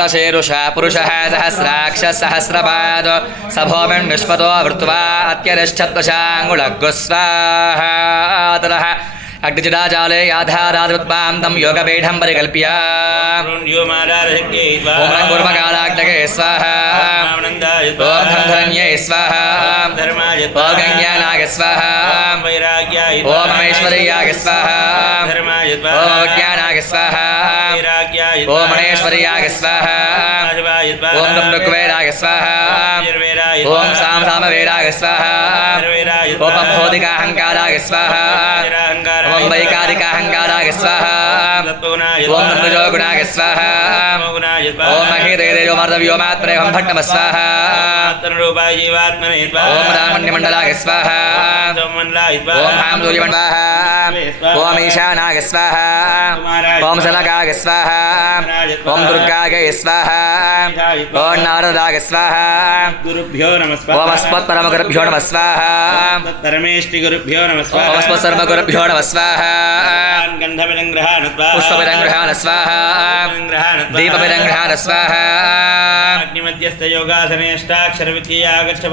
सहस्रशीरुषः पुरुषः सहस्राक्षः सहस्रपादो सभोमिन् विश्वतो वृत्वा अत्यरिष्ठत्वशाङ्गुलग्गु स्वाहा ततः अग्निचिदाचाले याधाराधुत्वां तं योगपीठं परिकल्प्य ॐ रङ्गुर्मकालाग्नगे स्वाहा ॐ धन्धरण्ये स्वाहा ॐ गङ्गानाग स्वाहा ॐ महेश्वर्याग स्वाहा ॐ ज्ञानाग स्वाहा ॐ महेश्वर्याग स्वाहा ॐ ऋग्वेदाग स्वाहा ॐ सामवेदाग स्वाहा ॐ भौतिकाहङ्काराग स्वाहा ॐ वैकारिकाहङ्काराग स्वाहा ॐ नृजोगुणाग स्वाहा ॐ महीदेजोमर्दव्योमात्मनेहं भट्टम स्वाहा ॐ रामण्यमण्डलाग स्वाहा ॐ हां सूर्यमण्डलाः ॐ ईशानाग स्वाहा ॐ शनकाग स्वाहा ॐ दुर्गाग स्वाहा ॐ नारदाग स्वाहा गुरुभ्यो नमः ॐ अस्मत्परमगुरुभ्यो नमः स्वाहा परमेष्टिगुरुभ्यो नमः ॐ अस्मत्सर्वगुरुभ्यो नमः स्वाहा गन्धविरङ्ग्रहाण पुष्पविरङ्ग्रहाण स्वाहा दीपविरङ्ग्रहाण स्वाहा अग्निमध्यस्थ योगासने अष्टाक्षरविद्यया आगच्छ